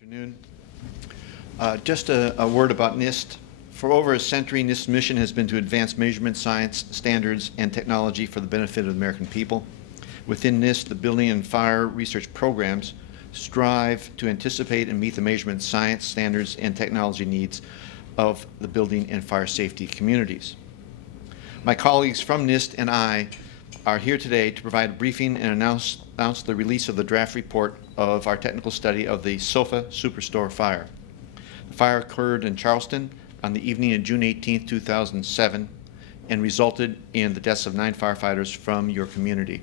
Afternoon. Just a word about NIST. For over a century, NIST's mission has been to advance measurement science, standards, and technology for the benefit of the American people. Within NIST, the building and fire research programs strive to anticipate and meet the measurement science, standards, and technology needs of the building and fire safety communities. My colleagues from NIST and I are here today to provide a briefing and announce the release of the draft report of our technical study of the SOFA Superstore fire. The fire occurred in Charleston on the evening of June 18, 2007, and resulted in the deaths of 9 firefighters from your community.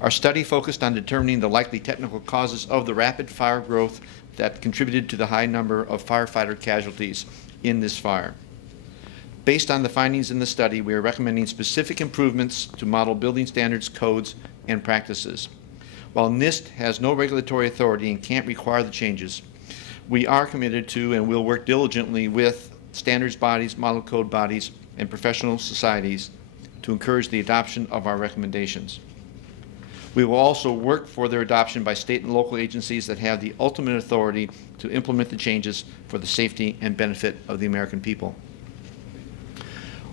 Our study focused on determining the likely technical causes of the rapid fire growth that contributed to the high number of firefighter casualties in this fire. Based on the findings in the study, we are recommending specific improvements to model building standards, codes, and practices. While NIST has no regulatory authority and can't require the changes, we are committed to and will work diligently with standards bodies, model code bodies, and professional societies to encourage the adoption of our recommendations. We will also work for their adoption by state and local agencies that have the ultimate authority to implement the changes for the safety and benefit of the American people.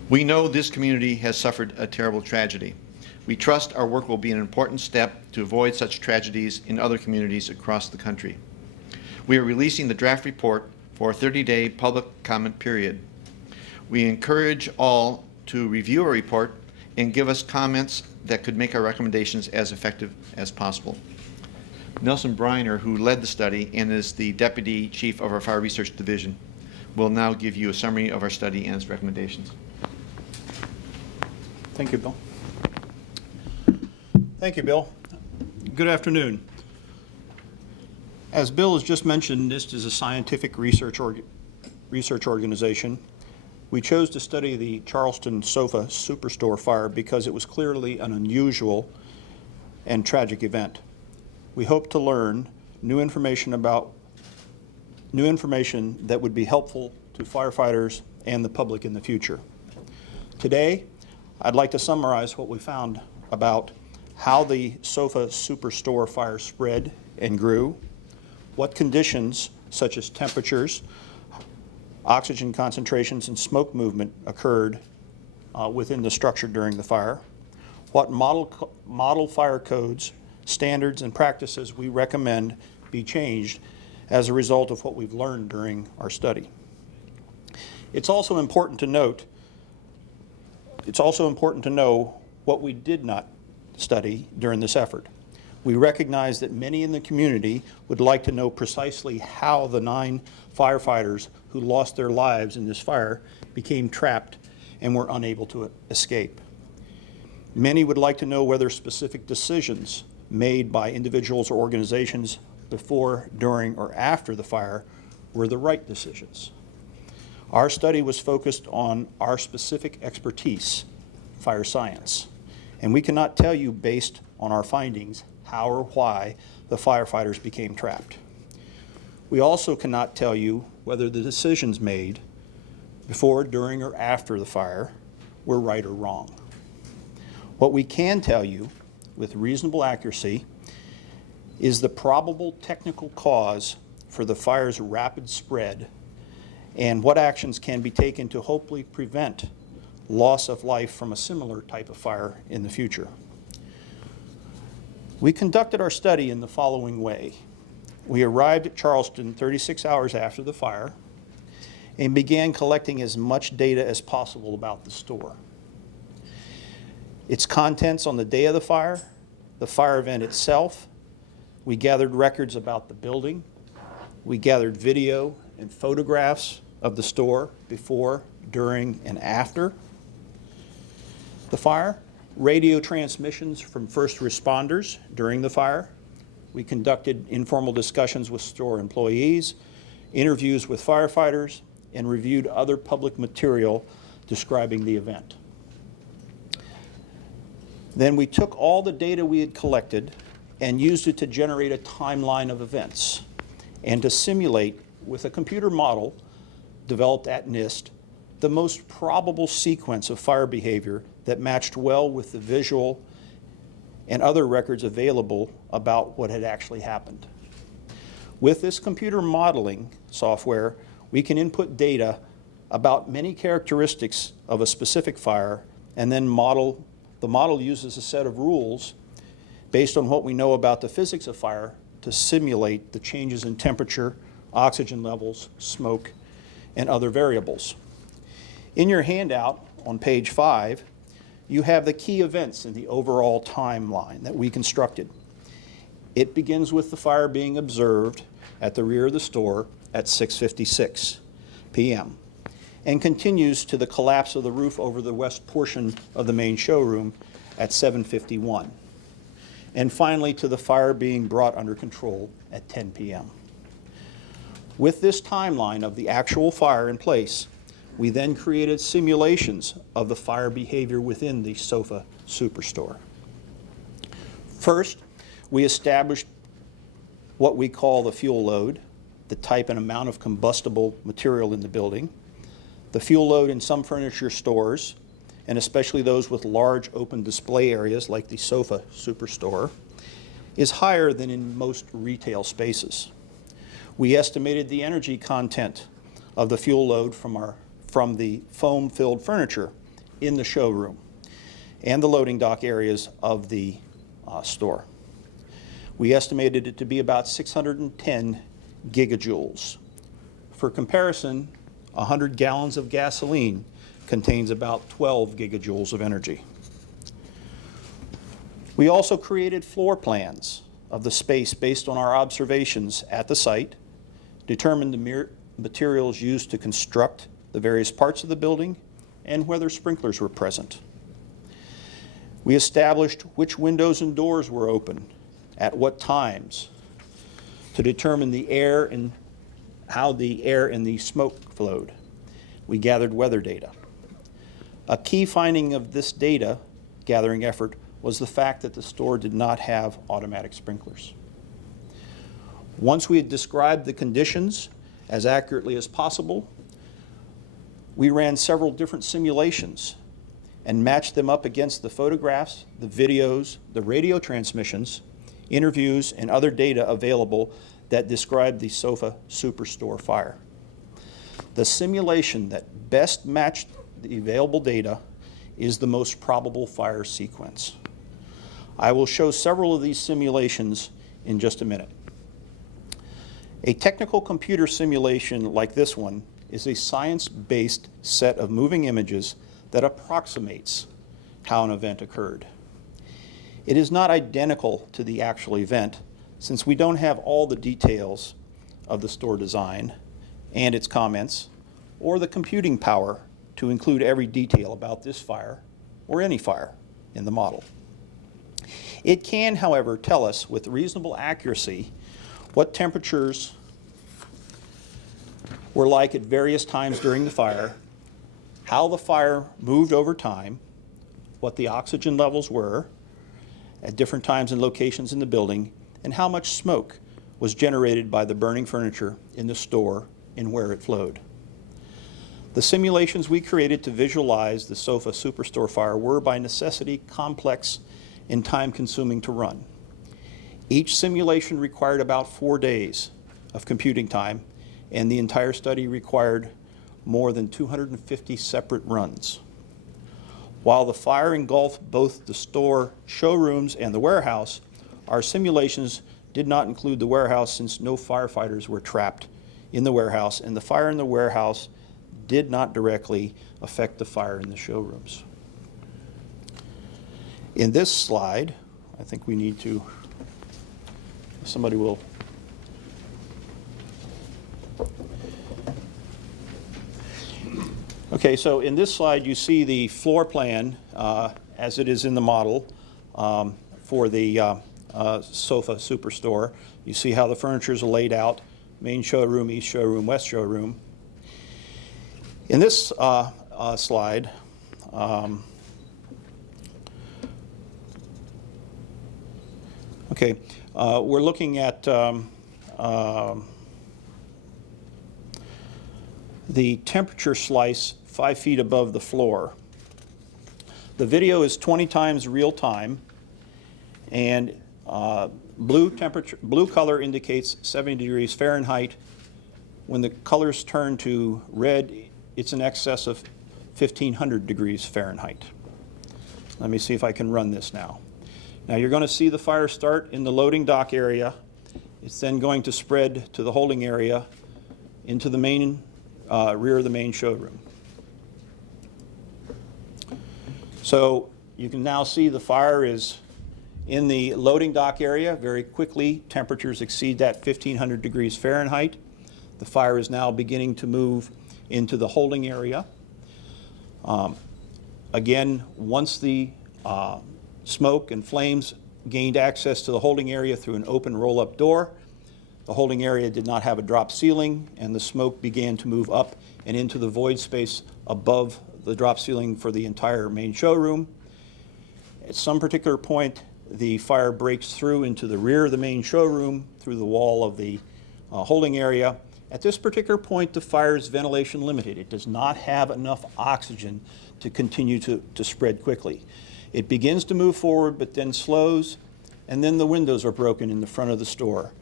We know this community has suffered a terrible tragedy. We trust our work will be an important step to avoid such tragedies in other communities across the country. We are releasing the draft report for a 30-day public comment period. We encourage all to review our report and give us comments that could make our recommendations as effective as possible. Nelson Briner, who led the study and is the Deputy Chief of our Fire Research Division, will now give you a summary of our study and its recommendations. Thank you, Bill. Thank you, Bill. Good afternoon. As Bill has just mentioned, NIST is a scientific research organization. We chose to study the Charleston SOFA Superstore fire because it was clearly an unusual and tragic event. We hope to learn new information that would be helpful to firefighters and the public in the future. Today, I'd like to summarize what we found about how the SOFA Superstore fire spread and grew, what conditions such as temperatures, oxygen concentrations, and smoke movement occurred within the structure during the fire, what model fire codes, standards, and practices we recommend be changed as a result of what we've learned during our study. It's also important to know what we did not study during this effort. We recognize that many in the community would like to know precisely how the 9 firefighters who lost their lives in this fire became trapped and were unable to escape. Many would like to know whether specific decisions made by individuals or organizations before, during, or after the fire were the right decisions. Our study was focused on our specific expertise, fire science, and we cannot tell you based on our findings how or why the firefighters became trapped. We also cannot tell you whether the decisions made before, during, or after the fire were right or wrong. What we can tell you with reasonable accuracy is the probable technical cause for the fire's rapid spread and what actions can be taken to hopefully prevent loss of life from a similar type of fire in the future. We conducted our study in the following way. We arrived at Charleston 36 hours after the fire and began collecting as much data as possible about the store, its contents on the day of the fire event itself. We gathered records about the building. We gathered video and photographs of the store before, during, and after the fire, radio transmissions from first responders during the fire. We conducted informal discussions with store employees, interviews with firefighters, and reviewed other public material describing the event. Then we took all the data we had collected and used it to generate a timeline of events and to simulate with a computer model developed at NIST the most probable sequence of fire behavior that matched well with the visual and other records available about what had actually happened. With this computer modeling software, we can input data about many characteristics of a specific fire, and then the model uses a set of rules based on what we know about the physics of fire to simulate the changes in temperature, oxygen levels, smoke, and other variables. In your handout on page 5, you have the key events in the overall timeline that we constructed. It begins with the fire being observed at the rear of the store at 6:56 p.m. and continues to the collapse of the roof over the west portion of the main showroom at 7:51, and finally to the fire being brought under control at 10 p.m. With this timeline of the actual fire in place, we then created simulations of the fire behavior within the SOFA Superstore. First, we established what we call the fuel load, the type and amount of combustible material in the building. The fuel load in some furniture stores, and especially those with large open display areas like the SOFA Superstore, is higher than in most retail spaces. We estimated the energy content of the fuel load from the foam-filled furniture in the showroom and the loading dock areas of the store. We estimated it to be about 610 gigajoules. For comparison, 100 gallons of gasoline contains about 12 gigajoules of energy. We also created floor plans of the space based on our observations at the site, determined the materials used to construct the various parts of the building, and whether sprinklers were present. We established which windows and doors were open, at what times, to determine the air and how the air and the smoke flowed. We gathered weather data. A key finding of this data gathering effort was the fact that the store did not have automatic sprinklers. Once we had described the conditions as accurately as possible, we ran several different simulations and matched them up against the photographs, the videos, the radio transmissions, interviews, and other data available that described the SOFA Superstore fire. The simulation that best matched the available data is the most probable fire sequence. I will show several of these simulations in just a minute. A technical computer simulation like this one is a science-based set of moving images that approximates how an event occurred. It is not identical to the actual event, since we don't have all the details of the store design and its comments, or the computing power to include every detail about this fire or any fire in the model. It can, however, tell us with reasonable accuracy what temperatures were like at various times during the fire, how the fire moved over time, what the oxygen levels were at different times and locations in the building, and how much smoke was generated by the burning furniture in the store and where it flowed. The simulations we created to visualize the SOFA Superstore fire were by necessity complex and time-consuming to run. Each simulation required about 4 days of computing time, and the entire study required more than 250 separate runs. While the fire engulfed both the store, showrooms, and the warehouse, our simulations did not include the warehouse since no firefighters were trapped in the warehouse, and the fire in the warehouse did not directly affect the fire in the showrooms. In this slide, I think we need to, somebody will. Okay, so in this slide you see the floor plan as it is in the model for the SOFA Superstore. You see how the furniture is laid out: main showroom, east showroom, west showroom. In this slide, we're looking at the temperature slice 5 feet above the floor. The video is 20 times real time, and Blue color indicates 70 degrees Fahrenheit. When the colors turn to red, it's in excess of 1,500 degrees Fahrenheit. Let me see if I can run this now. Now you're going to see the fire start in the loading dock area. It's then going to spread to the holding area into the main rear of the main showroom. So you can now see the fire is in the loading dock area. Very quickly, temperatures exceed that 1,500 degrees Fahrenheit. The fire is now beginning to move into the holding area. Again, once the smoke and flames gained access to the holding area through an open roll-up door, the holding area did not have a drop ceiling, and the smoke began to move up and into the void space above the drop ceiling for the entire main showroom. At some particular point, the fire breaks through into the rear of the main showroom through the wall of the holding area. At this particular point, the fire is ventilation limited. It does not have enough oxygen to continue to spread quickly. It begins to move forward, but then slows, and then the windows are broken in the front of the store.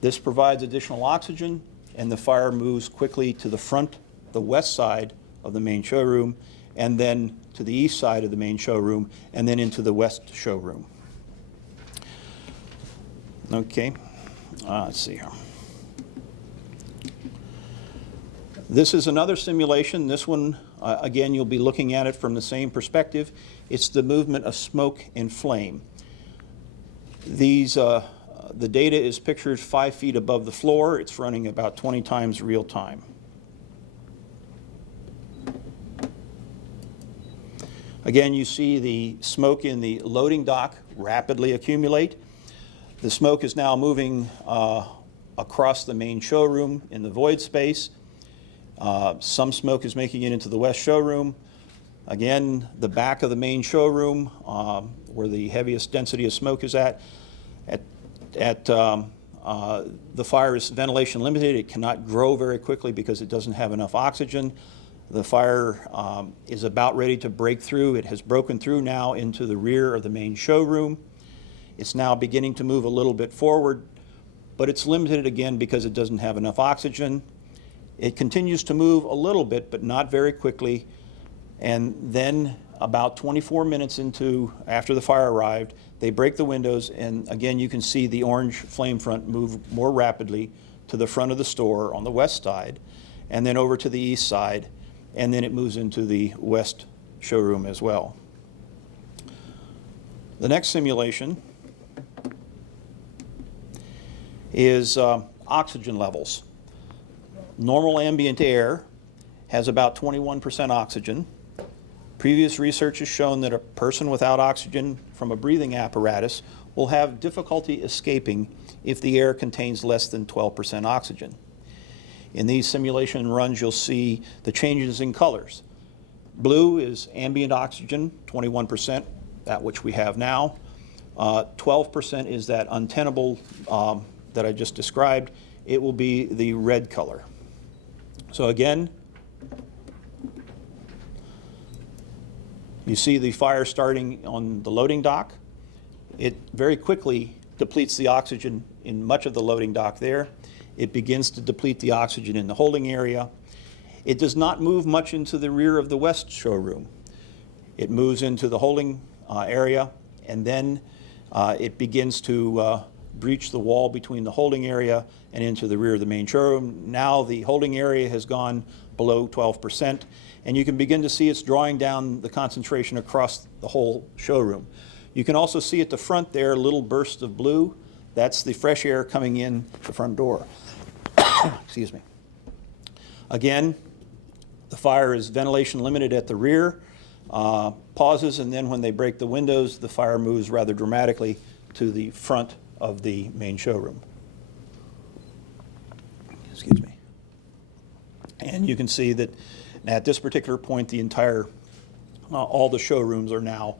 This provides additional oxygen, and the fire moves quickly to the front, the west side of the main showroom, and then to the east side of the main showroom, and then into the west showroom. Okay, let's see here. This is another simulation. This one, again, you'll be looking at it from the same perspective. It's the movement of smoke and flame. The data is pictured 5 feet above the floor. It's running about 20 times real time. Again, you see the smoke in the loading dock rapidly accumulate. The smoke is now moving across the main showroom in the void space. Some smoke is making it into the west showroom. Again, the back of the main showroom, where the heaviest density of smoke is the fire is ventilation limited. It cannot grow very quickly because it doesn't have enough oxygen. The fire is about ready to break through. It has broken through now into the rear of the main showroom. It's now beginning to move a little bit forward, but it's limited again because it doesn't have enough oxygen. It continues to move a little bit, but not very quickly. And then about 24 minutes after the fire arrived, they break the windows, and again you can see the orange flame front move more rapidly to the front of the store on the west side, and then over to the east side, and then it moves into the west showroom as well. The next simulation is oxygen levels. Normal ambient air has about 21% oxygen. Previous research has shown that a person without oxygen from a breathing apparatus will have difficulty escaping if the air contains less than 12% oxygen. In these simulation runs, you'll see the changes in colors. Blue is ambient oxygen, 21%, that which we have now. 12% is that untenable that I just described. It will be the red color. So again, you see the fire starting on the loading dock. It very quickly depletes the oxygen in much of the loading dock there. It begins to deplete the oxygen in the holding area. It does not move much into the rear of the west showroom. It moves into the holding area, and then it begins to breach the wall between the holding area and into the rear of the main showroom. Now the holding area has gone below 12%, and you can begin to see it's drawing down the concentration across the whole showroom. You can also see at the front there little bursts of blue. That's the fresh air coming in the front door. Excuse me. Again, the fire is ventilation limited at the rear, pauses, and then when they break the windows, the fire moves rather dramatically to the front of the main showroom. Excuse me. And you can see that at this particular point, the entire, all the showrooms are now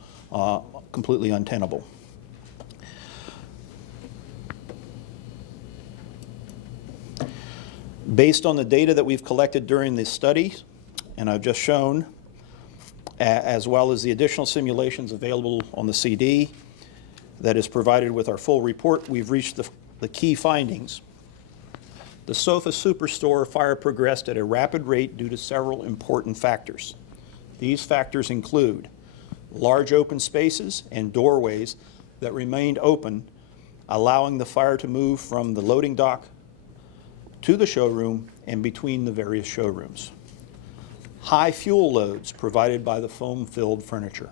completely untenable. Based on the data that we've collected during this study, and I've just shown, as well as the additional simulations available on the CD, that is provided with our full report, we've reached the key findings. The Sofa Superstore fire progressed at a rapid rate due to several important factors. These factors include large open spaces and doorways that remained open, allowing the fire to move from the loading dock to the showroom and between the various showrooms. High fuel loads provided by the foam-filled furniture.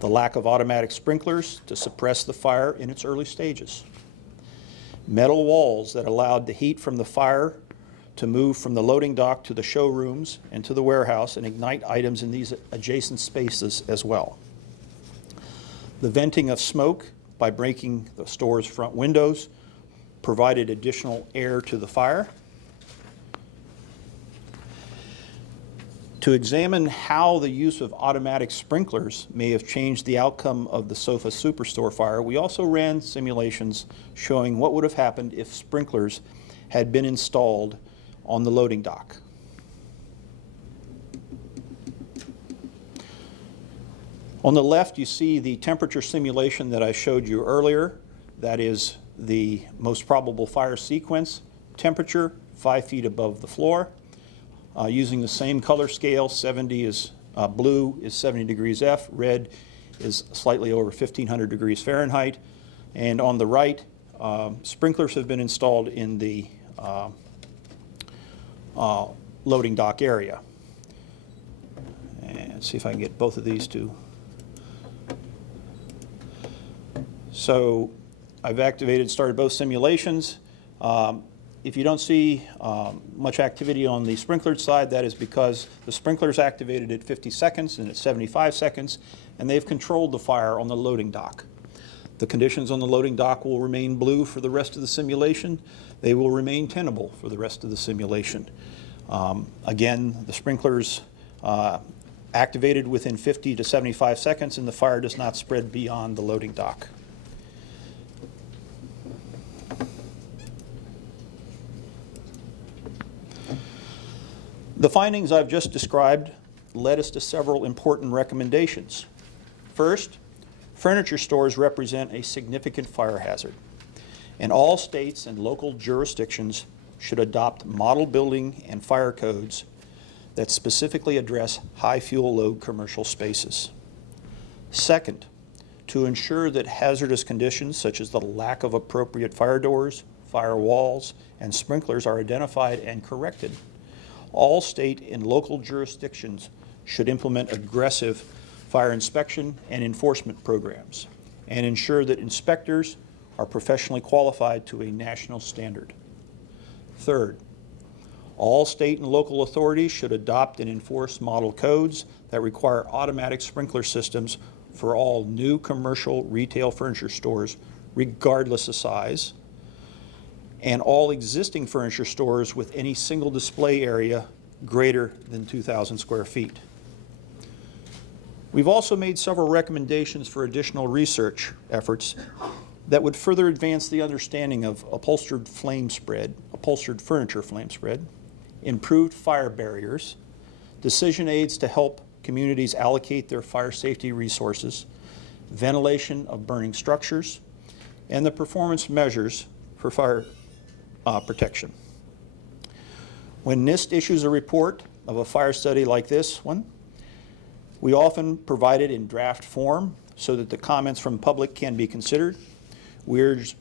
The lack of automatic sprinklers to suppress the fire in its early stages. Metal walls that allowed the heat from the fire to move from the loading dock to the showrooms and to the warehouse and ignite items in these adjacent spaces as well. The venting of smoke by breaking the store's front windows provided additional air to the fire. To examine how the use of automatic sprinklers may have changed the outcome of the Sofa Superstore fire, we also ran simulations showing what would have happened if sprinklers had been installed on the loading dock. On the left, you see the temperature simulation that I showed you earlier. That is the most probable fire sequence. Temperature, 5 feet above the floor. Using the same color scale, 70 is blue is 70 degrees F, red is slightly over 1,500 degrees Fahrenheit. And on the right, sprinklers have been installed in the loading dock area. And see if I can get both of these to. So I've started both simulations. If you don't see much activity on the sprinkler side, that is because the sprinkler is activated at 50 seconds and at 75 seconds, and they've controlled the fire on the loading dock. The conditions on the loading dock will remain blue for the rest of the simulation. They will remain tenable for the rest of the simulation. Again, the sprinklers activated within 50 to 75 seconds, and the fire does not spread beyond the loading dock. The findings I've just described led us to several important recommendations. First, furniture stores represent a significant fire hazard, and all states and local jurisdictions should adopt model building and fire codes that specifically address high fuel load commercial spaces. Second, to ensure that hazardous conditions such as the lack of appropriate fire doors, fire walls, and sprinklers are identified and corrected, all state and local jurisdictions should implement aggressive fire inspection and enforcement programs and ensure that inspectors are professionally qualified to a national standard. Third, all state and local authorities should adopt and enforce model codes that require automatic sprinkler systems for all new commercial retail furniture stores, regardless of size, and all existing furniture stores with any single display area greater than 2,000 square feet. We've also made several recommendations for additional research efforts that would further advance the understanding of upholstered furniture flame spread, improved fire barriers, decision aids to help communities allocate their fire safety resources, ventilation of burning structures, and the performance measures for fire protection. When NIST issues a report of a fire study like this one, we often provide it in draft form so that the comments from the public can be considered. We urge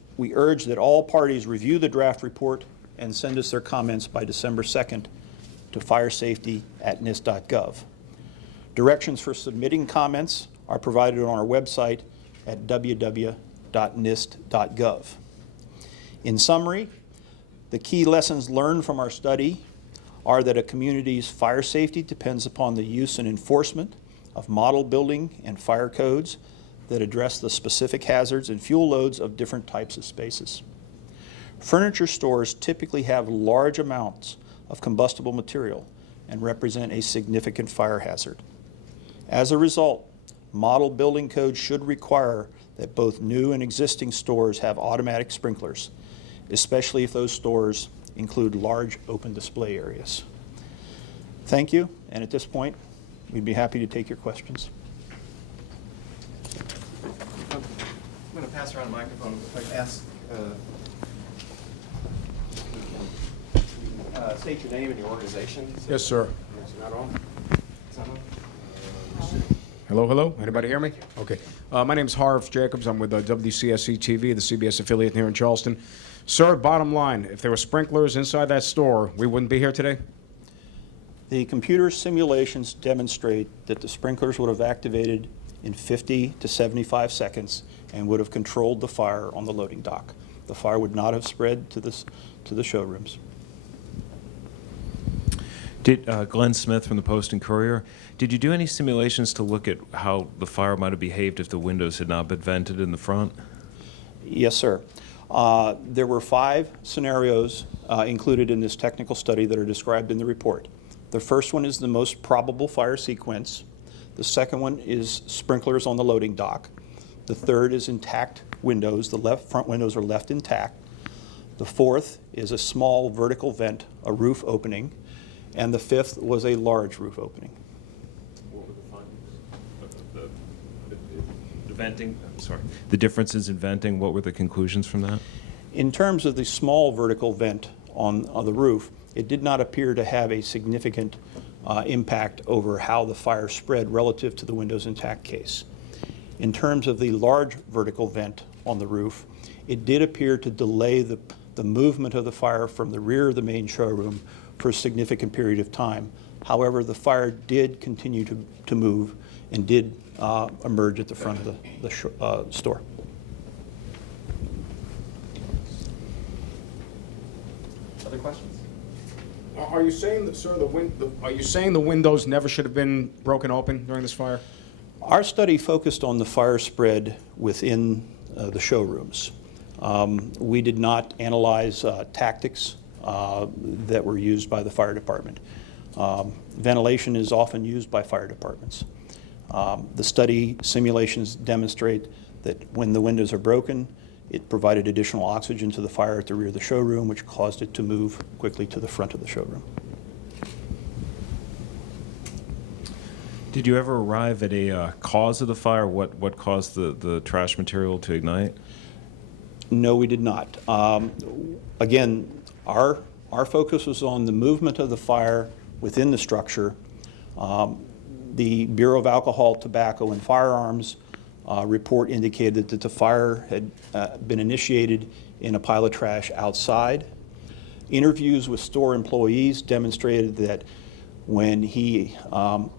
that all parties review the draft report and send us their comments by December 2nd to firesafety@nist.gov. Directions for submitting comments are provided on our website at www.nist.gov. In summary, the key lessons learned from our study are that a community's fire safety depends upon the use and enforcement of model building and fire codes that address the specific hazards and fuel loads of different types of spaces. Furniture stores typically have large amounts of combustible material and represent a significant fire hazard. As a result, model building codes should require that both new and existing stores have automatic sprinklers, especially if those stores include large open display areas. Thank you, and at this point, we'd be happy to take your questions. I'm going to pass around the microphone. If I could ask, state your name and your organization. Yes, sir. Is that on? Is that on? Hello, hello. Anybody hear me? Okay. My name's Harv Jacobs. I'm with WCSC TV, the CBS affiliate here in Charleston. Sir, bottom line, if there were sprinklers inside that store, we wouldn't be here today? The computer simulations demonstrate that the sprinklers would have activated in 50 to 75 seconds and would have controlled the fire on the loading dock. The fire would not have spread to the showrooms. Glenn Smith from the Post and Courier, did you do any simulations to look at how the fire might have behaved if the windows had not been vented in the front? Yes, sir. There were 5 scenarios included in this technical study that are described in the report. The first one is the most probable fire sequence. The second one is sprinklers on the loading dock. The third is intact windows. The front windows are left intact. The fourth is a small vertical vent, a roof opening. And the fifth was a large roof opening. What were the findings? The venting, I'm sorry. The differences in venting, what were the conclusions from that? In terms of the small vertical vent on the roof, it did not appear to have a significant impact over how the fire spread relative to the windows intact case. In terms of the large vertical vent on the roof, it did appear to delay the movement of the fire from the rear of the main showroom for a significant period of time. However, the fire did continue to move and did emerge at the front of the store. Other questions? Are you saying that, sir, are you saying the windows never should have been broken open during this fire? Our study focused on the fire spread within the showrooms. We did not analyze tactics that were used by the fire department. Ventilation is often used by fire departments. The study simulations demonstrate that when the windows are broken, it provided additional oxygen to the fire at the rear of the showroom, which caused it to move quickly to the front of the showroom. Did you ever arrive at a cause of the fire? What caused the trash material to ignite? No, we did not. Again, our focus was on the movement of the fire within the structure. The Bureau of Alcohol, Tobacco, and Firearms report indicated that the fire had been initiated in a pile of trash outside. Interviews with store employees demonstrated that when he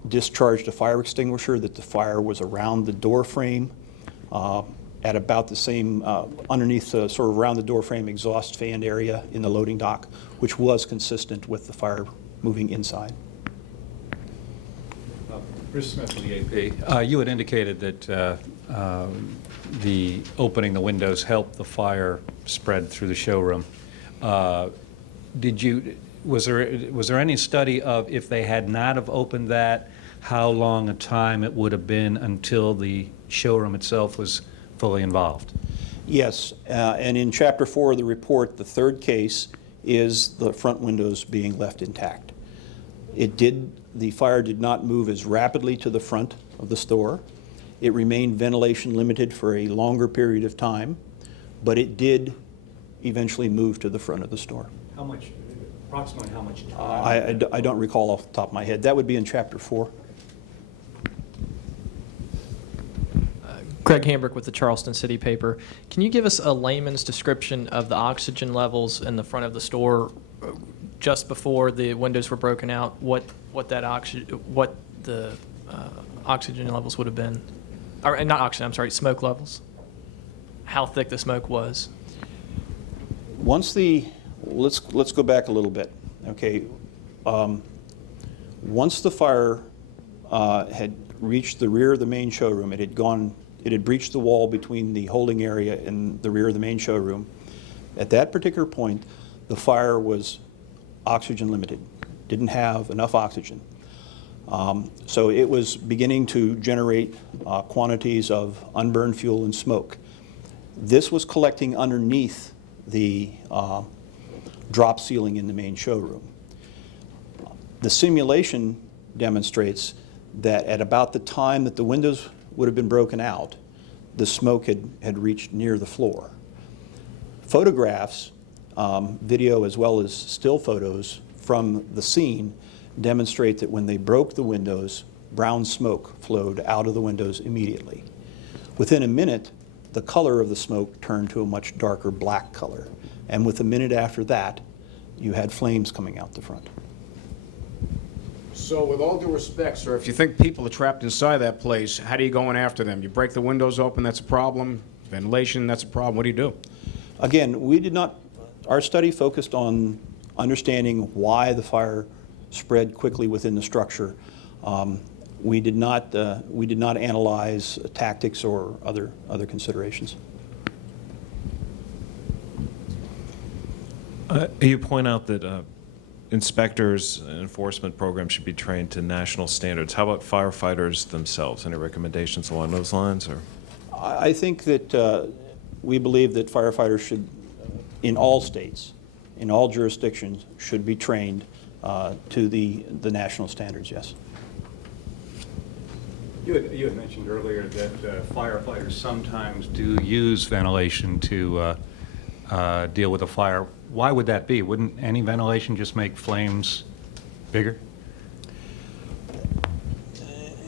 discharged a fire extinguisher, that the fire was around the door frame at about the same, underneath the sort of around the door frame exhaust fan area in the loading dock, which was consistent with the fire moving inside. Bruce Smith with the AP. You had indicated that the opening the windows helped the fire spread through the showroom. Was there any study of if they had not have opened that, how long a time it would have been until the showroom itself was fully involved? Yes, and in Chapter 4 of the report, the third case is the front windows being left intact. The fire did not move as rapidly to the front of the store. It remained ventilation limited for a longer period of time, but it did eventually move to the front of the store. Approximately how much time? I don't recall off the top of my head. That would be in Chapter 4. Greg Hambrick with the Charleston City paper. Can you give us a layman's description of the oxygen levels in the front of the store just before the windows were broken out? What the oxygen levels would have been, or not oxygen, I'm sorry, smoke levels. How thick the smoke was. Let's go back a little bit. Okay, once the fire had reached the rear of the main showroom, it had breached the wall between the holding area and the rear of the main showroom. At that particular point, the fire was oxygen limited, didn't have enough oxygen. So it was beginning to generate quantities of unburned fuel and smoke. This was collecting underneath the drop ceiling in the main showroom. The simulation demonstrates that at about the time that the windows would have been broken out, the smoke had reached near the floor. Photographs, video as well as still photos from the scene demonstrate that when they broke the windows, brown smoke flowed out of the windows immediately. Within a minute, the color of the smoke turned to a much darker black color. And with a minute after that, you had flames coming out the front. So with all due respect, sir, if you think people are trapped inside that place, how do you go in after them? You break the windows open, that's a problem. Ventilation, that's a problem. What do you do? Again, our study focused on understanding why the fire spread quickly within the structure. We did not analyze tactics or other considerations. You point out that inspectors and enforcement programs should be trained to national standards. How about firefighters themselves? Any recommendations along those lines? Or? I think that we believe that firefighters should, in all states, in all jurisdictions, should be trained to the national standards, yes. You had mentioned earlier that firefighters sometimes do use ventilation to deal with a fire. Why would that be? Wouldn't any ventilation just make flames bigger?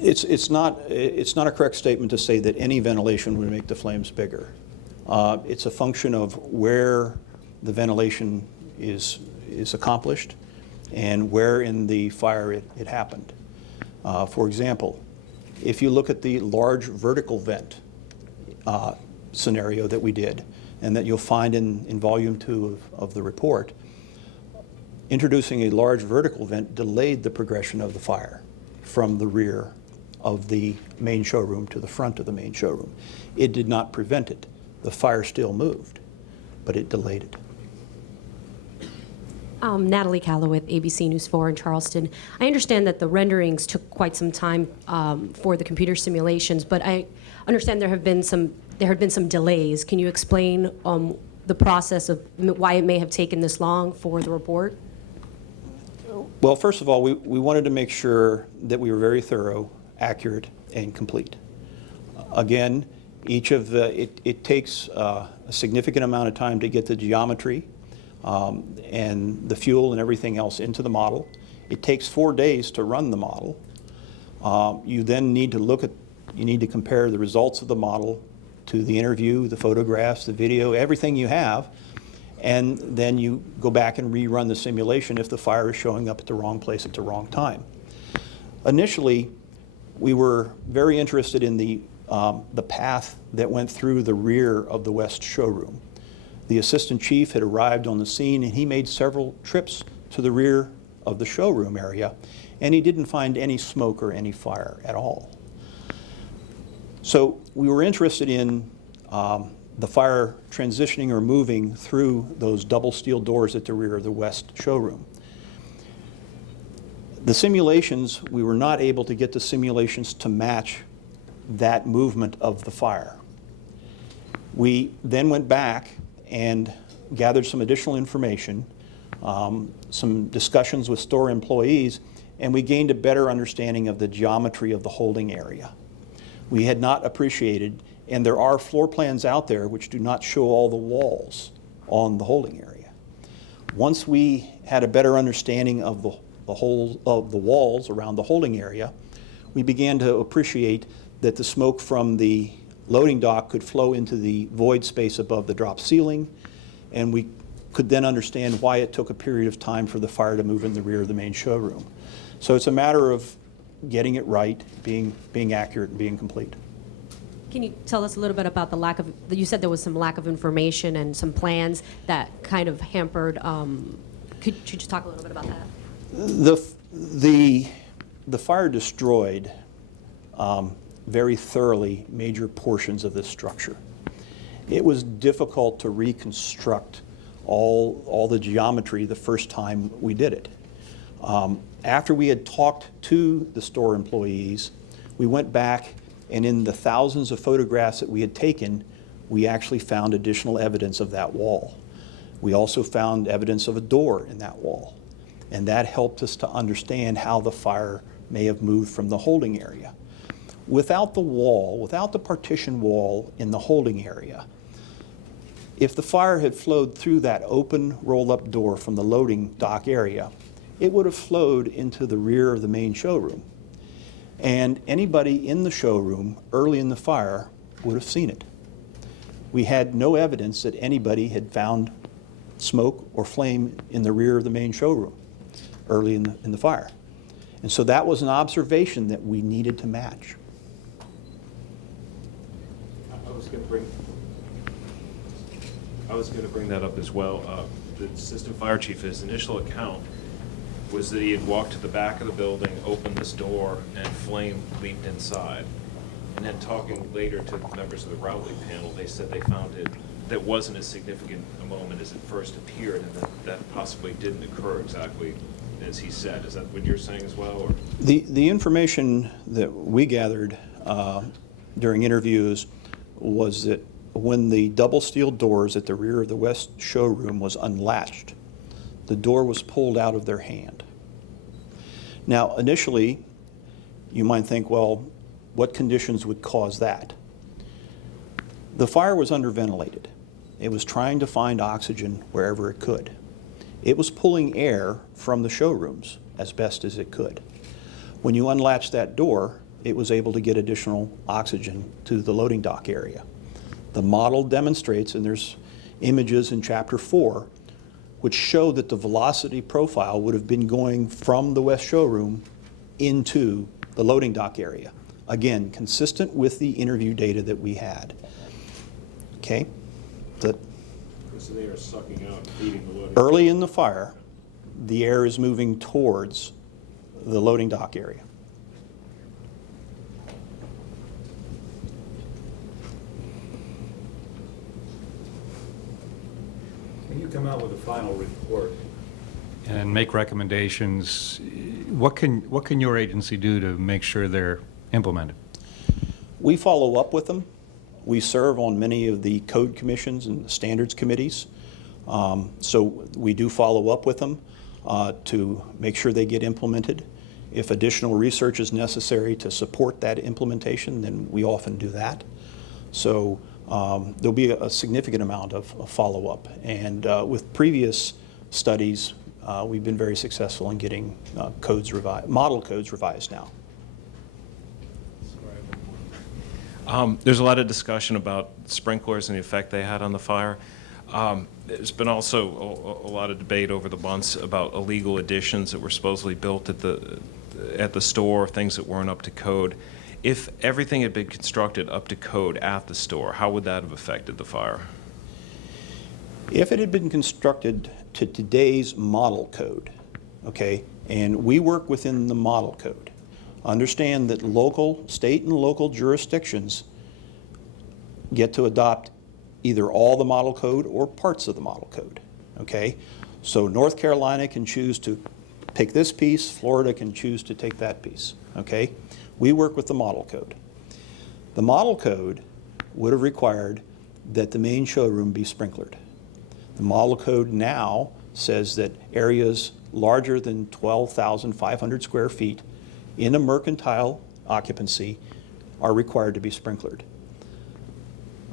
It's not a correct statement to say that any ventilation would make the flames bigger. It's a function of where the ventilation is accomplished and where in the fire it happened. For example, if you look at the large vertical vent scenario that we did, and that you'll find in volume 2 of the report, introducing a large vertical vent delayed the progression of the fire from the rear of the main showroom to the front of the main showroom. It did not prevent it. The fire still moved, but it delayed it. Natalie Callow with ABC News 4 in Charleston. I understand that the renderings took quite some time for the computer simulations, but I understand there had been some delays. Can you explain the process of why it may have taken this long for the report? Well, first of all, we wanted to make sure that we were very thorough, accurate, and complete. Again, it takes a significant amount of time to get the geometry and the fuel and everything else into the model. It takes 4 days to run the model. You then need to compare the results of the model to the interview, the photographs, the video, everything you have, and then you go back and rerun the simulation if the fire is showing up at the wrong place at the wrong time. Initially, we were very interested in the path that went through the rear of the west showroom. The assistant chief had arrived on the scene, and he made several trips to the rear of the showroom area, and he didn't find any smoke or any fire at all. So we were interested in the fire transitioning or moving through those double steel doors at the rear of the west showroom. The simulations, we were not able to get the simulations to match that movement of the fire. We then went back and gathered some additional information, some discussions with store employees, and we gained a better understanding of the geometry of the holding area. We had not appreciated, and there are floor plans out there which do not show all the walls on the holding area. Once we had a better understanding of the walls around the holding area, we began to appreciate that the smoke from the loading dock could flow into the void space above the drop ceiling, and we could then understand why it took a period of time for the fire to move in the rear of the main showroom. So it's a matter of getting it right, being accurate, and being complete. Can you tell us a little bit about you said there was some lack of information and some plans that kind of hampered, could you just talk a little bit about that? The fire destroyed very thoroughly major portions of this structure. It was difficult to reconstruct all the geometry the first time we did it. After we had talked to the store employees, we went back, and in the thousands of photographs that we had taken, we actually found additional evidence of that wall. We also found evidence of a door in that wall, and that helped us to understand how the fire may have moved from the holding area. Without the wall, without the partition wall in the holding area, if the fire had flowed through that open roll-up door from the loading dock area, it would have flowed into the rear of the main showroom. And anybody in the showroom early in the fire would have seen it. We had no evidence that anybody had found smoke or flame in the rear of the main showroom early in the fire. And so that was an observation that we needed to match. I was going to bring that up as well. The assistant fire chief, his initial account was that he had walked to the back of the building, opened this door, and flame leaped inside. And then talking later to members of the Rowley panel, they said they found it, that wasn't as significant a moment as it first appeared, and that possibly didn't occur exactly as he said. Is that what you're saying as well? Or? The information that we gathered during interviews was that when the double steel doors at the rear of the west showroom was unlatched, the door was pulled out of their hand. Now, initially, you might think, well, what conditions would cause that? The fire was underventilated. It was trying to find oxygen wherever it could. It was pulling air from the showrooms as best as it could. When you unlatched that door, it was able to get additional oxygen to the loading dock area. The model demonstrates, and there's images in Chapter 4, which show that the velocity profile would have been going from the west showroom into the loading dock area. Again, consistent with the interview data that we had. Okay? So they are sucking out and feeding the loading. Early in the fire, the air is moving towards the loading dock area. When you come out with a final report and make recommendations, what can your agency do to make sure they're implemented? We follow up with them. We serve on many of the code commissions and the standards committees. So we do follow up with them to make sure they get implemented. If additional research is necessary to support that implementation, then we often do that. So there'll be a significant amount of follow-up. And with previous studies, we've been very successful in getting model codes revised now. There's a lot of discussion about sprinklers and the effect they had on the fire. There's been also a lot of debate over the months about illegal additions that were supposedly built at the store, things that weren't up to code. If everything had been constructed up to code at the store, how would that have affected the fire? If it had been constructed to today's model code, okay, and we work within the model code, understand that state and local jurisdictions get to adopt either all the model code or parts of the model code, okay? So North Carolina can choose to take this piece, Florida can choose to take that piece, okay? We work with the model code. The model code would have required that the main showroom be sprinklered. The model code now says that areas larger than 12,500 square feet in a mercantile occupancy are required to be sprinklered.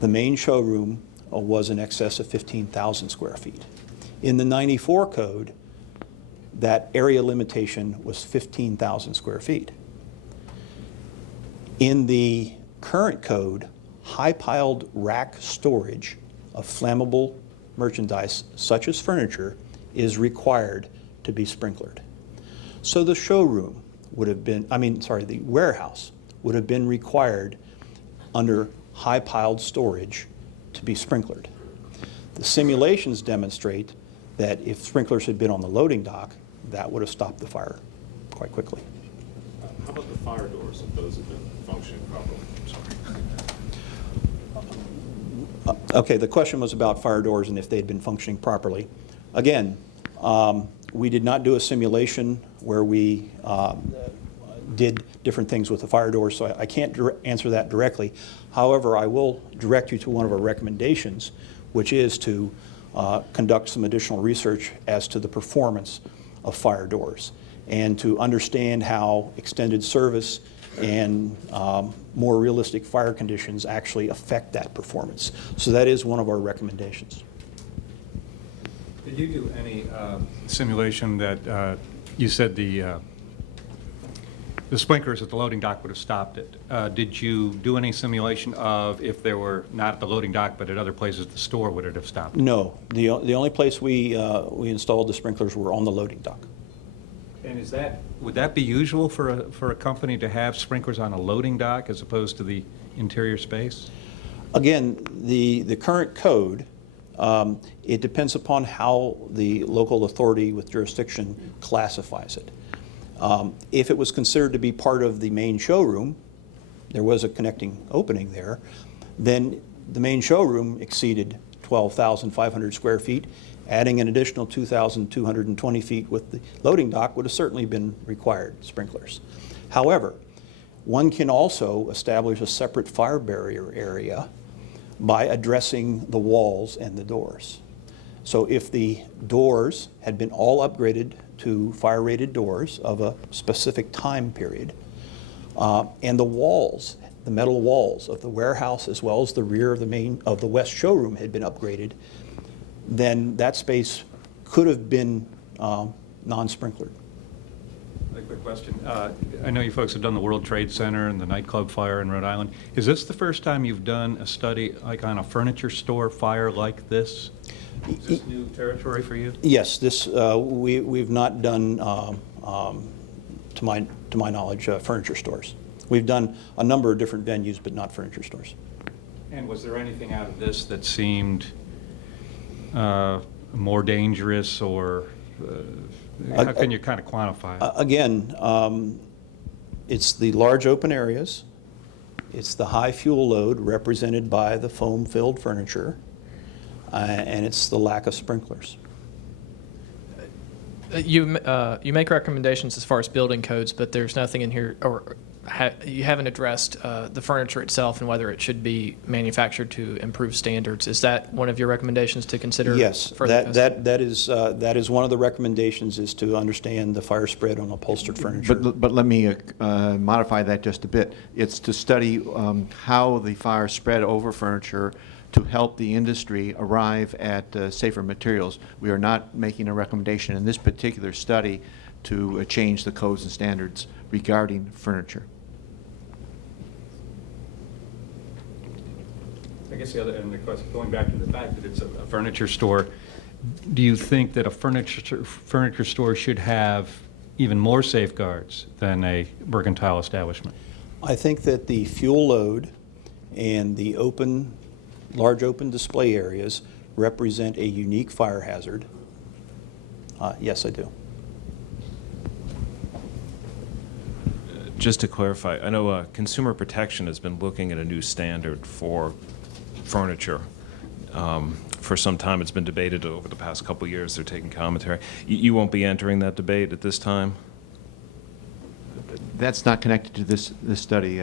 The main showroom was in excess of 15,000 square feet. In the 94 code, that area limitation was 15,000 square feet. In the current code, high-piled rack storage of flammable merchandise, such as furniture, is required to be sprinklered. So the showroom would have been, the warehouse would have been required under high-piled storage to be sprinklered. The simulations demonstrate that if sprinklers had been on the loading dock, that would have stopped the fire quite quickly. How about the fire doors, if those have been functioning properly? I'm sorry. Okay, the question was about fire doors and if they'd been functioning properly. Again, we did not do a simulation where we did different things with the fire doors, so I can't answer that directly. However, I will direct you to one of our recommendations, which is to conduct some additional research as to the performance of fire doors and to understand how extended service and more realistic fire conditions actually affect that performance. So that is one of our recommendations. Did you do any simulation that, you said the sprinklers at the loading dock would have stopped it? Did you do any simulation of if they were not at the loading dock but at other places at the store, would it have stopped it? No, the only place we installed the sprinklers were on the loading dock. And would that be usual for a company to have sprinklers on a loading dock as opposed to the interior space? Again, the current code, it depends upon how the local authority with jurisdiction classifies it. If it was considered to be part of the main showroom, there was a connecting opening there, then the main showroom exceeded 12,500 square feet. Adding an additional 2,220 feet with the loading dock would have certainly been required sprinklers. However, one can also establish a separate fire barrier area by addressing the walls and the doors. So if the doors had been all upgraded to fire-rated doors of a specific time period, and the walls, the metal walls of the warehouse as well as the rear of the west showroom had been upgraded, then that space could have been non-sprinklered. A quick question. I know you folks have done the World Trade Center and the nightclub fire in Rhode Island. Is this the first time you've done a study like on a furniture store fire like this? Is this new territory for you? Yes, this we've not done, to my knowledge, furniture stores. We've done a number of different venues, but not furniture stores. And was there anything out of this that seemed more dangerous, or how can you kind of quantify it? Again, it's the large open areas, it's the high fuel load represented by the foam-filled furniture, and it's the lack of sprinklers. You make recommendations as far as building codes, but there's nothing in here, or you haven't addressed the furniture itself and whether it should be manufactured to improve standards. Is that one of your recommendations to consider? Yes, further testing? that is one of the recommendations, is to understand the fire spread on upholstered furniture. But let me modify that just a bit. It's to study how the fire spread over furniture to help the industry arrive at safer materials. We are not making a recommendation in this particular study to change the codes and standards regarding furniture. I guess the other question, going back to the fact that it's a furniture store, do you think that a furniture store should have even more safeguards than a mercantile establishment? I think that the fuel load and the large open display areas represent a unique fire hazard. Yes, I do. Just to clarify, I know Consumer Protection has been looking at a new standard for furniture. For some time, it's been debated over the past couple of years. They're taking commentary. You won't be entering that debate at this time? That's not connected to this study.